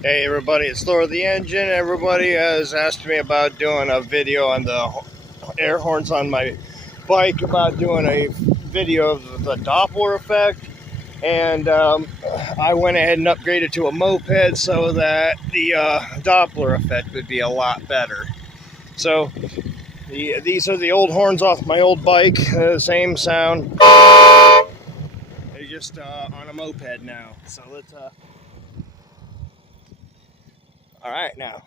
Hey everybody, it's Thor the Engine. Everybody has asked me about doing a video on the air horns on my bike, about doing a video of the Doppler effect. And I went ahead and upgraded to a moped so that the Doppler effect would be a lot better. So these are the old horns off my old bike, same sound. They're just on a moped now. So let's, all right now.